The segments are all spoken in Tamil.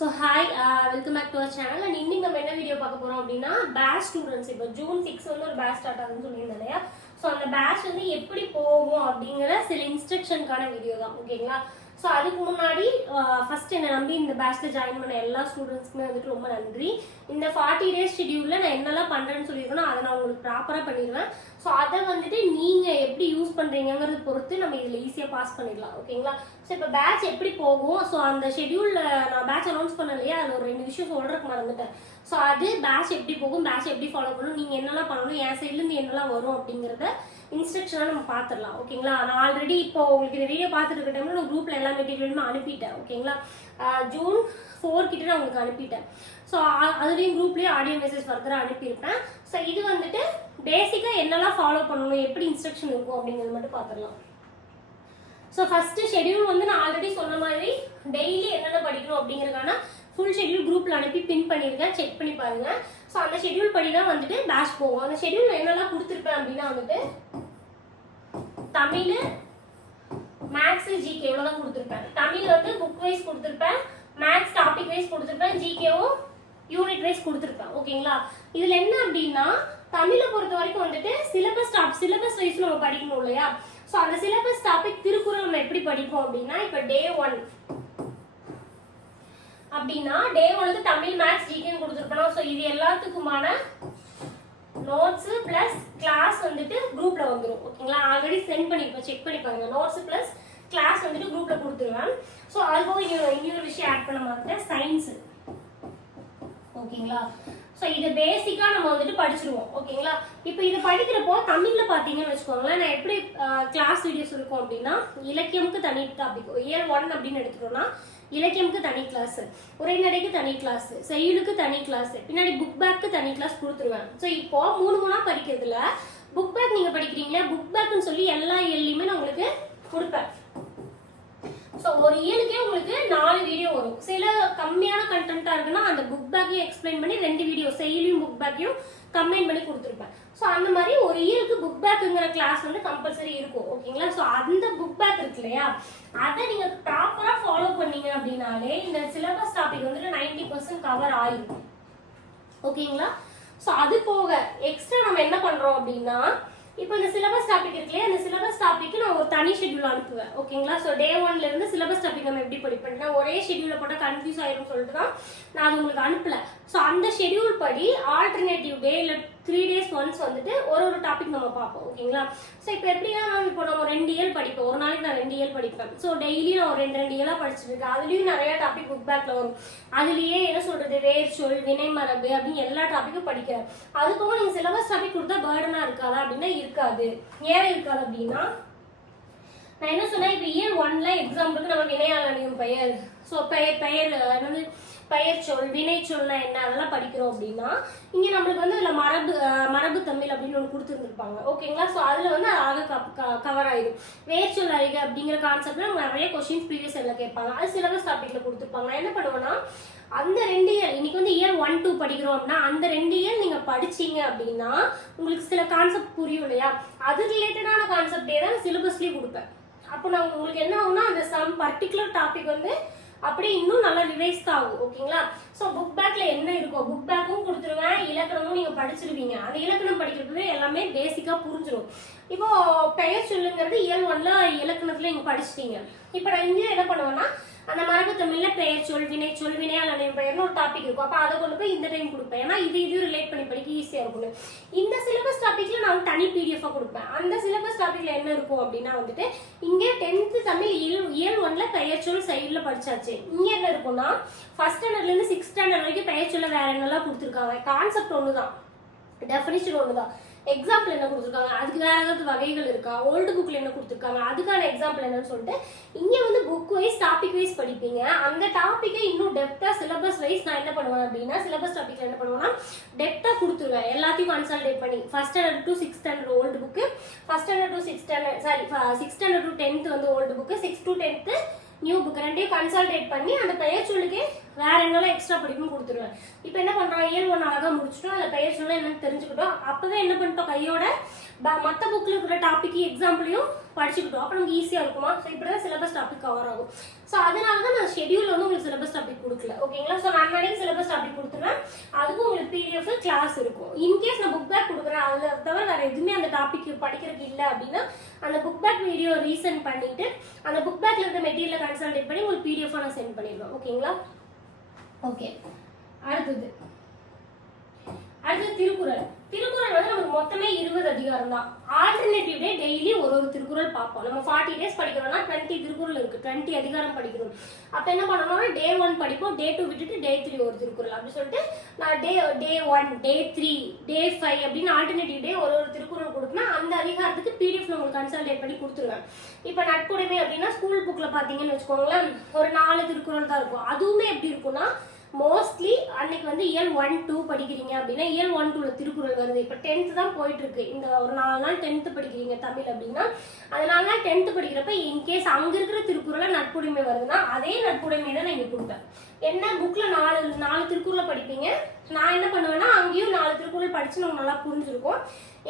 So hi, welcome back to our channel. And இன்னைக்கு நம்ம என்ன வீடியோ பார்க்க போறோம் அப்படின்னா பேட்ச் ஸ்டூடெண்ட்ஸ் இப்போ ஜூன் 6 வந்து ஒரு பேட்ச் ஸ்டார்ட் ஆகுதுன்னு சொல்லியிருந்தேன் இல்லையா. ஸோ அந்த பேட்ச் வந்து எப்படி போகும் அப்படிங்கிற சில இன்ஸ்ட்ரக்ஷனுக்கான வீடியோ தான், ஓகேங்களா. ஸோ அதுக்கு முன்னாடி ஃபர்ஸ்ட் என்னை நம்பி இந்த பேட்ச்ல ஜாயின் பண்ண எல்லா ஸ்டூடெண்ட்ஸ்க்குமே வந்துட்டு ரொம்ப நன்றி. இந்த 40 days ஷெடியூலில் நான் என்னெல்லாம் பண்ணுறேன்னு சொல்லியிருக்கேனோ அதை நான் உங்களுக்கு ப்ராப்பராக பண்ணிடுவேன். ஸோ அதை வந்துட்டு நீங்கள் எப்படி யூஸ் பண்ணுறீங்கிறத பொறுத்து நம்ம இதில் ஈஸியாக பாஸ் பண்ணிடலாம், ஓகேங்களா. ஸோ இப்போ பேட்ச் எப்படி போகும், ஸோ அந்த ஷெடியூலில் நான் பேட்ச் அனௌன்ஸ் பண்ணலையே, அதில் ஒரு 2 விஷயம் சொல்கிறதுக்கு மறந்துட்டேன். ஸோ அது பேட்ச் எப்படி போகும், பேட்ச் எப்படி ஃபாலோ பண்ணணும், நீங்கள் என்னெல்லாம் பண்ணணும், என் சைட்லேருந்து என்னெல்லாம் வரும் அப்படிங்கிறத இன்ஸ்ட்ரக்ஷனாக நம்ம பார்த்துடலாம், ஓகேங்களா. நான் ஆல்ரெடி இப்போ உங்களுக்கு இந்த வீடியோ பார்த்துட்டு இருக்க டைமில் நான் குரூப்பில் எல்லா மெட்டீரியலுமே அனுப்பிட்டேன், ஓகேங்களா. ஜூன் 4 கிட்ட நான் உங்களுக்கு அனுப்பிட்டேன். ஸோ அதுலேயும் குரூப்லேயும் ஆடியோ மெசேஜ் ஃபர்தராக அனுப்பியிருப்பேன். ஸோ இது வந்துட்டு பேசிக்காக என்னெல்லாம் ஃபாலோ பண்ணணும், எப்படி இன்ஸ்ட்ரக்ஷன் இருக்கும் அப்படிங்கிறது மட்டும் பார்த்துடலாம். ஸோ ஃபர்ஸ்ட் ஷெடியூல் வந்து நான் ஆல்ரெடி சொன்ன மாதிரி டெய்லி என்னென்ன படிக்கணும் அப்படிங்கிறதுக்கான ஃபுல் ஷெடியூல் குரூப்பில் அனுப்பி பின் பண்ணியிருக்கேன், செக் பண்ணி பாருங்க. ஸோ அந்த ஷெடியூல் படி தான் வந்துட்டு பேட்ச் போகும். அந்த ஷெடியூல் என்னெல்லாம் கொடுத்துருப்பேன் அப்படின்னா வந்துட்டு தமிழ், மேக்ஸ், ஜிகே இவ்வளோ தான் கொடுத்துருப்பேன். தமிழ் வந்து புக் வைஸ் கொடுத்துருப்பேன், மேக்ஸ் டாபிக் வைஸ் கொடுத்துருப்பேன், ஜிகேவும் யூனிட் வைஸ் கொடுத்துருப்பேன், ஓகேங்களா. இதில் என்ன அப்படின்னா தமிழை பொறுத்த வரைக்கும் வந்துட்டு சிலபஸ் வைஸ் நம்ம படிக்கணும் இல்லையா. ஸோ அந்த சிலபஸ் டாபிக் திருக்குறள் நம்ம எப்படி படிப்போம் அப்படின்னா இப்போ டே 1 அப்படின்னா டே 1 வந்து தமிழ், மேக்ஸ், ஜிகேன்னு கொடுத்துருப்போம். ஸோ இது எல்லாத்துக்குமான நோட்ஸ் பிளஸ் கிளாஸ் வந்துட்டு குரூப்ல வந்துடும், ஓகேங்களா. ஆல்ரெடி சென்ட் பண்ணிருப்பேன், செக் பண்ணி பாருங்க. நோட்ஸ் பிளஸ் கிளாஸ் வந்துட்டு குரூப்ல கொடுத்துருவேன். ஸோ அது போக இன்னொரு விஷயம் ஆட் பண்ண மாட்டேன், சயின்ஸ், ஓகேங்களா. ஸோ இது பேசிக்கா நம்ம வந்துட்டு படிச்சிருவோம், ஓகேங்களா. இப்போ இது படிக்கிறப்போ தமிழ்ல பாத்தீங்கன்னு வச்சுக்கோங்களேன், நான் எப்படி கிளாஸ் வீடியோஸ் இருக்கும் அப்படின்னா இலக்கியமுக்கு தனி டாபிக், இயர் 1 அப்படின்னு எடுத்துட்டோம்னா இலக்கியமுக்கு தனி கிளாஸ், உரைநடைக்கு தனி கிளாஸ், செய்யுளுக்கு தனி கிளாஸ், பின்னாடி புக் பேக்கு தனி கிளாஸ் கொடுத்துருவேன். ஸோ இப்போ 3 படிக்கிறதுல புக் பேக் நீங்க படிக்கிறீங்களா, புக் பேக்னு சொல்லி எல்லா இயர்லையுமே நான் உங்களுக்கு கொடுப்பேன். ஸோ ஒரு இயலுக்கே உங்களுக்கு 4 வீடியோ வரும். சில கம்மியான கண்டென்ட்டா இருக்குன்னா அந்த புக் பேக்கையும் எக்ஸ்பிளைன் பண்ணி 2 வீடியோ செய்யுளையும் புக் பேக்கையும் கம்பைன் பண்ணி கொடுத்துருப்பேன். ஸோ அந்த மாதிரி ஒரு இயருக்கு புக் பேக்குங்கிற கிளாஸ் வந்து கம்பல்சரி இருக்கும், ஓகேங்களா. ஸோ அந்த புக் பேக் இருக்கு இல்லையா, அதை நீங்க ப்ராப்பரா ஃபாலோ பண்ணீங்க அப்படின்னாலே இந்த சிலபஸ் டாபிக் வந்துட்டு 90% கவர் ஆயிருக்கும், ஓகேங்களா. ஸோ அது போக எக்ஸ்ட்ரா நம்ம என்ன பண்றோம் அப்படின்னா இப்போ இந்த சிலபஸ் டாபிக் இருக்குல்லையா, அந்த சிலபஸ் டாபிக் நான் ஒரு தனி ஷெட்யூல் அனுப்புவேன், ஓகேங்களா. ஸோ டே 1ல இருந்து சிலபஸ் டாபிக் நம்ம எப்படி படிப்பேன்னா ஒரே ஷெட்யூல போட்டால் கன்ஃபியூஸ் ஆயிரும் சொல்லிட்டு தான் நான் அது உங்களுக்கு அனுப்பல. ஸோ அந்த ஷெட்யூல் படி ஆல்டர்னேட்டிவ் டே இல்லை 3 days ஒன்ஸ் வந்துட்டு ஒரு டாபிக் நம்ம பார்ப்போம், ஓகேங்களா. ஸோ இப்போ எப்படியா இப்போ நம்ம 2 இயல் படிப்போம், ஒரு நாளைக்கு நான் 2 இயல் படிப்பேன். ஸோ டெய்லி நான் ஒரு 2 இயலா படிச்சுட்டு இருக்கேன். அதுலயும் நிறைய டாபிக் புக் பேக்ல வரும். அதுலயே என்ன சொல்றது, வேர் சொல், வினைமரபு அப்படின்னு எல்லா டாபிக்கும் படிக்கிறேன். அது போக நீங்க சிலபஸ் டாபிக் கொடுத்தா பேர்டனா இருக்காதா அப்படின்னா இருக்காது. ஏன் இருக்காது அப்படின்னா நான் என்ன சொன்னேன், இப்போ இயர் 1ல எக்ஸாம்பிளுக்கு நம்ம வினையாளனியும் பெயர், ஸோ பெயர் என்னது பெயர் சொல், வினை சொல்னா என்ன அதெல்லாம் படிக்கிறோம் அப்படின்னா இங்க நம்மளுக்கு வந்து அதுல மரபு தமிழ் அப்படின்னு ஒன்று கொடுத்துருந்துருப்பாங்க, ஓகேங்களா. ஸோ அதுல வந்து அழகாக கவர் ஆயிடும். வேர் சொல் அறிக அப்படிங்கிற கான்செப்ட்ல நிறைய கொஸ்டின்ஸ் ப்ரீவியஸ் இயர்ல கேட்பாங்க, அது சிலபஸ் டாபிக்ல கொடுத்துருப்பாங்க. நான் என்ன பண்ணுவேன்னா அந்த 2 இயர் இன்னைக்கு வந்து இயர் 1, 2 படிக்கிறோம் அப்படின்னா அந்த 2 இயர் நீங்க படிச்சீங்க அப்படின்னா உங்களுக்கு சில கான்செப்ட் புரியும் இல்லையா, அது ரிலேட்டடான கான்செப்டே தான் சிலபஸ்லயே கொடுப்பேன். அப்போ நான் உங்களுக்கு என்ன ஆகும்னா அந்த சம் பர்டிகுலர் டாபிக் வந்து அப்படியே இன்னும் நல்லா ரிவைஸ் ஆகும், ஓகேங்களா. ஸோ புக் பேக்ல என்ன இருக்கும், புக் பேக்கும் கொடுத்துருவேன், இலக்கணமும் நீங்க படிச்சிருவீங்க. அந்த இலக்கணம் படிக்கிறதுவே எல்லாமே பேசிக்கா புரிஞ்சிடும். இப்போ பெயர் சொல்லுங்கிறது இயல் 1ல இலக்கணத்துல நீங்க படிச்சிட்டீங்க. இப்போ நான் இங்கே என்ன பண்ணுவேன்னா அந்த மரபு தமிழ்ல பெயர் சொல், வினை சொல், வினையாளனின் பெயர்னு ஒரு டாபிக் இருக்கும். அப்போ அதை கொண்டு போய் இந்த டைம் கொடுப்பேன், ஏன்னா இது ரிலேட் பண்ணி படிக்க ஈஸியா இருக்கும். இந்த சிலபஸ் டாபிக்ல நான் தனி PDF கொடுப்பேன். அந்த சிலபஸ் டாபிக்ல என்ன இருக்கும் அப்படின்னா வந்துட்டு இங்க 10th தமிழ் இயல் 1ல பெயர் சொல் சைடுல படிச்சாச்சு. இங்க என்ன இருக்கும்னா ஃபர்ஸ்ட் ஸ்டாண்டர்ட்ல இருந்து 6th ஸ்டாண்டர்ட் வரைக்கும் பெயர் சொல்ல வேற என்னெல்லாம் கொடுத்துருக்காங்க, கான்செப்ட் ஒண்ணுதான், டெஃபினிஷன் ஒண்ணுதான். எக்ஸாம்பிள் என்ன கொடுத்துருக்காங்க, அதுக்கு வேற ஏதாவது வகைகள் இருக்கா, ஓல்டு புக்ல என்ன கொடுத்துருக்காங்க, அதுக்கான எக்ஸாம்பிள் என்னன்னு சொல்லிட்டு இங்க வந்து புக் வைஸ் டாபிக் வைஸ் படிப்பீங்க. அந்த டாபிக்கை இன்னும் டெப்தா சிலபஸ் வைஸ் நான் என்ன பண்ணுவேன் அப்படின்னா சிலபஸ் டாபிக்ல என்ன பண்ணுவேன்னா டெப்தா கொடுத்துருவேன், எல்லாத்தையும் கன்சல்டேட் பண்ணி. First standard to 6th standard old book, first standard to 6th standard 6th standard to 10th வந்து old book, 6th to 10th new book ரெண்டையும் கன்சல்டேட் பண்ணி அந்த பெயர் சொல்லுக்கே வேற என்னெல்லாம் எக்ஸ்ட்ரா படிக்கணும் கொடுத்துருவேன். இப்போ என்ன பண்றோம், இயல் 1 அழகா முடிச்சிட்டோம், அதில் பெயர் சொல்ல என்னன்னு தெரிஞ்சுக்கிட்டோம். அப்பவே என்ன பண்ணிட்டோம், கையோட மற்ற புக்கில் இருக்கிற டாபிக் எக்ஸாம்பிளையும் படிச்சுக்கிட்டோம். அப்போ நமக்கு ஈஸியாக இருக்குமா. ஸோ இப்படி தான் சிலபஸ் டாபிக் கவர் ஆகும். ஸோ அதனால தான் நான் ஷெடியூல் வந்து உங்களுக்கு சிலபஸ் டாபிக் கொடுக்கல. ஓகேங்களா. ஸோ நான் அன்னைக்கு சிலபஸ் டாபிக் கொடுத்துருவேன், அதுக்கும் உங்களுக்கு பிடிஎஃப் கிளாஸ் இருக்கும். இன்கேஸ் நான் புக் பேக் கொடுக்குறேன், அதில் தவிர வேற எதுவுமே அந்த டாபிக் படிக்கிறதுக்கு இல்லை அப்படின்னா அந்த புக் பேக் வீடியோ ரீசெண்ட் பண்ணிட்டு அந்த புக் பேக்ல இருக்க மெட்டீரியலை கன்சல்டேட் பண்ணி உங்களுக்கு பிடிஎஃப் நான் சென்ட் பண்ணிடுவேன். ஓகேங்களா. ஓகே, அடுத்தது திருக்குறள். திருக்குறள் வந்து நமக்கு மொத்தமே 20 அதிகாரம் தான். ஆல்டர்னேட்டிவ் டே டெய்லி ஒரு திருக்குறள் பார்ப்போம். நம்ம 40 days படிக்கிறோம்னா 20 திருக்குறள் இருக்கு, 20 அதிகாரம் படிக்கணும். அப்ப என்ன பண்ணணும்னா டே 1 படிப்போம், டே 2 விட்டுட்டு டே 3 ஒரு திருக்குறள் அப்படி சொல்லிட்டு நான் டே 1 டே 3 டே 5 அப்படின்னு ஆல்டர்னேட்டிவ் டே ஒரு திருக்குறள் கொடுக்கணும். அந்த அதிகாரத்துக்கு பிடிஎஃப் உங்களுக்கு கன்சல்டேட் பண்ணி கொடுத்துருவேன். இப்ப நட்புடைமை அப்படின்னா ஸ்கூல் புக்ல பாத்தீங்கன்னு வச்சுக்கோங்களேன், ஒரு 4 திருக்குறள் தான் இருக்கும். அதுவுமே எப்படி இருக்கும்னா மோஸ்ட்லி அன்னைக்கு வந்து இயல் 1, 2 படிக்கிறீங்க அப்படின்னா இயல் 1, 2ல திருக்குறள் வருது. இப்போ 10th தான் போயிட்டு இருக்கு, இந்த ஒரு 4 நாள் 10th படிக்கிறீங்க தமிழ் அப்படின்னா அதனால 10th படிக்கிறப்ப இன்கேஸ் அங்க இருக்கிற திருக்குறள நட்புடைமை வருதுன்னா அதே நட்புடைமை தான் நான் இங்க கொடுப்பேன். என்ன புக்ல 4 திருக்குறளை படிப்பீங்க, நான் என்ன பண்ணுவேன்னா அங்கேயும் 4 திருக்குறள் படிச்சு நமக்கு நல்லா புரிஞ்சிருக்கும்.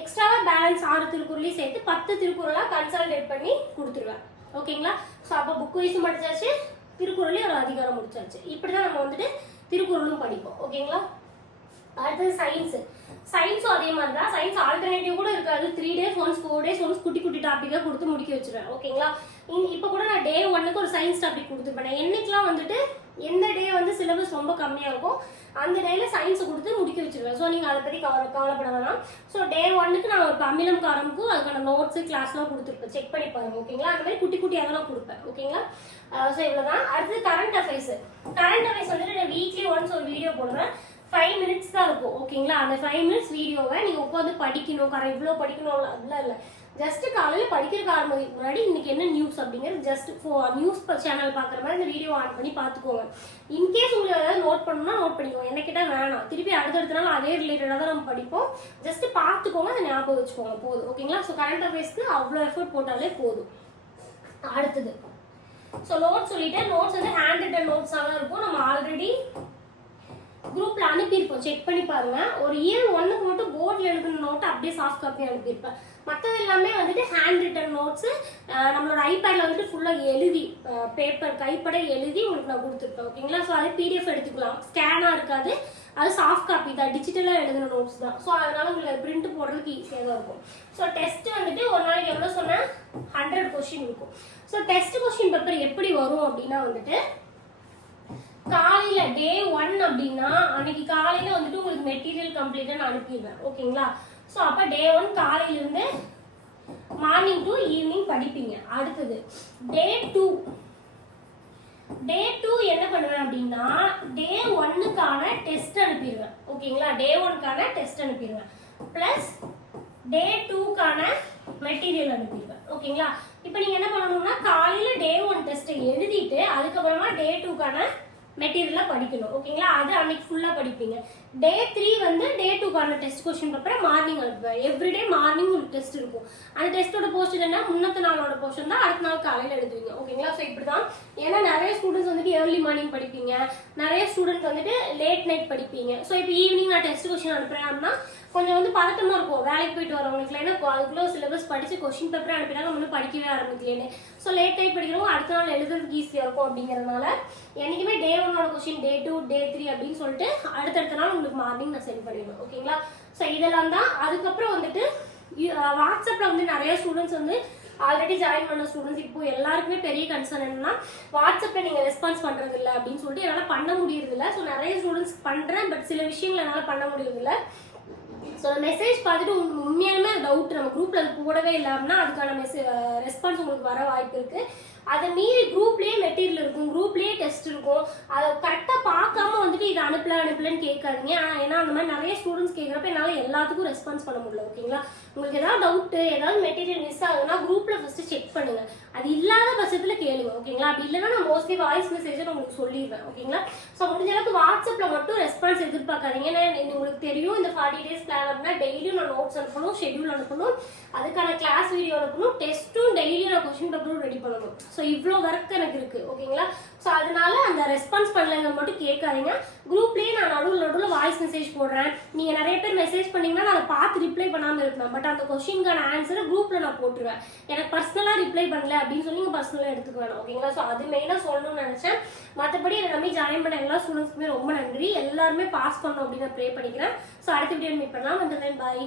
எக்ஸ்ட்ராவா பேலன்ஸ் 6 திருக்குறளையும் சேர்த்து 10 திருக்குறளா கன்சல்டேட் பண்ணி கொடுத்துருவேன். ஓகேங்களா. ஸோ அப்போ புக் வைஸும் படிச்சாச்சு, திருக்குறளையும் ஒரு அதிகாரம் முடிச்சாச்சு. இப்படிதான் நம்ம வந்துட்டு திருக்குறளும் படிப்போம். ஓகேங்களா. அடுத்தது சயின்ஸும் அதே மாதிரி தான். சயின்ஸ் ஆல்டர்னேட்டிவ் கூட இருக்காது, 3 days once 4 days once குட்டி குட்டி டாபிக்கா கொடுத்து முடிக்க வச்சிருவேன். ஓகேங்களா. இப்போ கூட நான் டே 1க்கு ஒரு சயின்ஸ் டாபிக் கொடுத்துருப்பேன். என்னைக்கெல்லாம் வந்துட்டு எந்த டே வந்து சிலபஸ் ரொம்ப கம்மியா இருக்கும் அந்த டேல சயின்ஸ் கொடுத்து முடிக்க வச்சிருவேன். ஸோ நீங்க அதை பத்தி கவலைப்பட வேணாம். ஸோ டே 1க்கு நான் ஒரு அமிலம் காரமுக்கும் அதுக்கான நோட்ஸ் கிளாஸ்லாம் கொடுத்துருப்பேன், செக் பண்ணி பாருங்க. ஓகேங்களா. அந்த மாதிரி குட்டி குட்டி அதெல்லாம் கொடுப்பேன். ஓகேங்களா. ஸோ இவ்வளவுதான். அடுத்து கரண்ட் அஃபேர்ஸ் வந்துட்டு நான் வீக்லி ஒன்ஸ் ஒரு வீடியோ போடுவேன். 5 minutes தான் இருக்கும். ஓகேங்களா. அந்த 5 minutes வீடியோவை நீங்க உட்காந்து படிக்கணும், இவ்வளவு படிக்கணும் அப்படிலாம் இல்லை. ஜஸ்ட் காலையில் படிக்கிறதுக்கு ஆரம்பிக்கு முன்னாடி இன்னைக்கு என்ன நியூஸ் அப்படிங்கிறது ஜஸ்ட் நியூஸ் சேனல் பார்க்குற மாதிரி இந்த வீடியோ ஆன் பண்ணி பார்த்துக்கோங்க. இன்கேஸ் உங்களுக்கு ஏதாவது நோட் பண்ணணும்னா நோட் பண்ணிக்கோங்க, என்ன கேட்டால் வேணாம். திருப்பி அடுத்தடுத்த நாள் அதே ரிலேட்டடாக தான் நம்ம படிப்போம். ஜஸ்ட் பார்த்துக்கோங்க, அதை ஞாபகம் வச்சுக்கோங்க, போதும். ஓகேங்களா. ஸோ கரண்ட் அஃபேர்ஸ்க்கு அவ்வளோ எஃபர்ட் போட்டாலே போதும். அடுத்தது ஸோ நோட்ஸ் சொல்லிட்டேன். நோட்ஸ் வந்து ஹேண்ட் ரிட்டன் நோட்ஸாக தான் இருக்கும். நம்ம ஆல்ரெடி குரூப்ல அனுப்பியிருப்போம், செக் பண்ணி பாருங்க. ஒரு இயர் 1க்கு மட்டும் போர்டில் எழுதுன நோட்டு அப்படியே சாஃப்ட் காப்பி அனுப்பியிருப்பேன். மற்றது எல்லாமே வந்துட்டு ஹேண்ட் ரிட்டன் நோட்ஸ் நம்மளோட ஐபேட்ல வந்துட்டு ஃபுல்லாக எழுதி பேப்பர் கைப்பட எழுதி உங்களுக்கு நான் கொடுத்துருப்பேன். ஓகேங்களா. ஸோ அது பிடிஎஃப் எடுத்துக்கலாம், ஸ்கேனாக இருக்காது, அது சாஃப்ட் காப்பி தான், டிஜிட்டலாக எழுதுன நோட்ஸ் தான். ஸோ அதனால உங்களுக்கு பிரிண்ட் போடுறதுக்கு ஈஸியாக தான் இருக்கும். ஸோ டெஸ்ட் வந்துட்டு ஒரு நாளைக்கு எவ்வளோ சொன்னேன், 100 கொஸ்டின் இருக்கும். ஸோ டெஸ்ட் கொஸ்டின் பேப்பர் எப்படி வரும் அப்படின்னா வந்துட்டு காலையில டே 1 அப்படின்னா அன்னைக்கு காலையில வந்துட்டு உங்களுக்கு மெட்டீரியல் கம்ப்ளீட்டா நான் அனுப்பிடுவேன். ஓகேங்களா. ஸோ அப்ப டே 1 காலையில இருந்து மார்னிங் டு ஈவினிங் படிப்பீங்க. அடுத்தது டே 2 என்ன பண்ணுவேன் அப்படின்னா டே 1க்கான டெஸ்ட் அனுப்பிடுவேன். ஓகேங்களா. டே 1க்கான டெஸ்ட் அனுப்பிடுவேன் பிளஸ் டே 2க்கான மெட்டீரியல் அனுப்பிடுவேன். ஓகேங்களா. இப்போ நீங்க என்ன பண்ணணும்னா காலையில டே 1 டெஸ்ட்டை எழுதிட்டு அதுக்கப்புறமா டே 2க்கான மெட்டீரியலாக படிக்கணும். ஓகேங்களா. அது அன்னைக்கு ஃபுல்லாக படிப்பீங்க. டே 3 வந்து டே 2க்கான டெஸ்ட் கொஸ்டின் பேப்பரை மார்னிங் அனுப்புவேன். எவ்ரிடே மார்னிங் ஒரு டெஸ்ட் இருக்கும். அந்த டெஸ்ட்டோட போர்ஷன் என்ன, முன்னத்த நாளோட போர்ஷன் தான் அடுத்த நாள் காலையில் எழுதுவீங்க. ஓகேங்களா. ஸோ இப்படி தான். ஏன்னா நிறைய ஸ்டூடெண்ட்ஸ் வந்துட்டு ஏர்லி மார்னிங் படிப்பீங்க, நிறைய ஸ்டூடெண்ட்ஸ் வந்துட்டு லேட் நைட் படிப்பீங்க. ஸோ இப்போ ஈவினிங் நான் டெஸ்ட் கொஸ்டின் அனுப்புறேன் அப்படின்னா கொஞ்சம் வந்து பதட்டமா இருக்கும் வேலைக்கு போயிட்டு வரவங்களுக்கு. ஏன்னா அதுக்குள்ள சிலபஸ் படிச்சு கொஸ்டின் பேப்பர் அனுப்பினா நம்ம படிக்கவே ஆரம்பிக்கலேன்னு. ஸோ லேட் நைட் படிக்கிறவங்க அடுத்த நாள் எழுதுறதுக்கு ஈஸியாக இருக்கும். அப்படிங்கிறதுனால என்னைக்குமே டே 1ஓட கொஸ்டின் டே 2 டே 3 அப்படின்னு சொல்லிட்டு அடுத்தடுத்த நாள் உங்களுக்கு மார்னிங் நான் சென்ட் பண்ணிடுவேன். ஓகேங்களா. ஸோ இதெல்லாம் தான். அதுக்கப்புறம் வந்துட்டு வாட்ஸ்அப்ல வந்து நிறைய ஸ்டூடெண்ட்ஸ் வந்து ஆல்ரெடி ஜாயின் பண்ண ஸ்டூடெண்ட்ஸ் இப்போ எல்லாருக்குமே பெரிய கன்சர்ன் என்னன்னா வாட்ஸ்அப்ல நீங்க ரெஸ்பான்ஸ் பண்றது இல்லை அப்படின்னு சொல்லிட்டு என்னால் பண்ண முடியறது இல்லை. ஸோ நிறைய ஸ்டூடெண்ட்ஸ் பண்றேன், பட் சில விஷயங்கள் என்னால் பண்ண முடியறது இல்லை. ஸோ மெசேஜ் பார்த்துட்டு உங்களுக்கு உண்மையாலுமே டவுட் நம்ம குரூப்ல அது போடவே இல்லை அப்படின்னா அதுக்கான ரெஸ்பான்ஸ் உங்களுக்கு வர வாய்ப்பு இருக்கு. அதை மீறி குரூப்லேயே மெட்டீரியல் இருக்கும், குரூப்லேயே டெஸ்ட் இருக்கும். அதை கரெக்டாக பார்க்காம வந்துட்டு இதை அனுப்பலன்னு கேட்காதீங்க. ஆனால் ஏன்னா அந்த மாதிரி நிறைய ஸ்டூடெண்ட்ஸ் கேட்குறப்ப என்னால் எல்லாத்துக்கும் ரெஸ்பான்ஸ் பண்ண முடியல. ஓகேங்களா, உங்களுக்கு ஏதாவது டவுட்டு ஏதாவது மெட்டீரியல் மிஸ் ஆகுதுன்னா குரூப்பில் ஃபஸ்ட்டு செக் பண்ணுங்கள். அது இல்லாத பட்சத்தில் கேளுங்க. ஓகேங்களா, அப்படி இல்லைன்னா நான் மோஸ்ட்லி வாய்ஸ் மெசேஜை உங்களுக்கு சொல்லிடுவேன். ஓகேங்களா, ஸோ முடிஞ்ச அளவுக்கு வாட்ஸ்அப்பில் மட்டும் ரெஸ்பான்ஸ் எதிர்பார்க்காதீங்க. ஏன்னா உங்களுக்கு தெரியும் இந்த 40 days பிளான் அப்படின்னா டெய்லியும் நான் நோட்ஸ் அனுப்பணும், ஷெட்யூல் அனுப்பணும், அதுக்கான கிளாஸ் வீடியோ அனுப்பணும், டெஸ்ட்டும் டெய்லியும் நான் கொஸ்டின் பேப்பரும் ரெடி பண்ணணும். ஸோ இவ்வளோ ஒர்க் எனக்கு இருக்குது. ஓகேங்களா, ஸோ அதனால அந்த ரெஸ்பான்ஸ் பண்ணலைங்க மட்டும் கேட்காதீங்க. குரூப்லேயே நான் நடுவில் வாய்ஸ் மெசேஜ் போடுறேன். நீங்கள் நிறைய பேர் மெசேஜ் பண்ணீங்கன்னா நான் அதை பார்த்து ரிப்ளை பண்ணாமல் இருப்பேன். பட் அந்த கொஸ்டினுக்கான ஆன்சரை குரூப்பில் நான் போட்டுருவேன். எனக்கு பர்சனலாக ரிப்ளை பண்ணல அப்படின்னு சொல்லி நீங்கள் பர்சனலாக எடுத்துக்க வேணும். ஓகேங்களா, ஸோ அது மெயினாக சொல்லணும்னு நினச்சேன். மற்றபடி என்னை நம்பி ஜாயின் பண்ண எல்லா ஸ்டூடெண்ட்ஸ்க்குமே ரொம்ப நன்றி. எல்லாருமே பாஸ் பண்ணணும் அப்படின்னு நான் ப்ரே பண்ணிக்கிறேன். ஸோ அடுத்த வீடியோ மீட் பண்ணலாம். வந்து பாய்.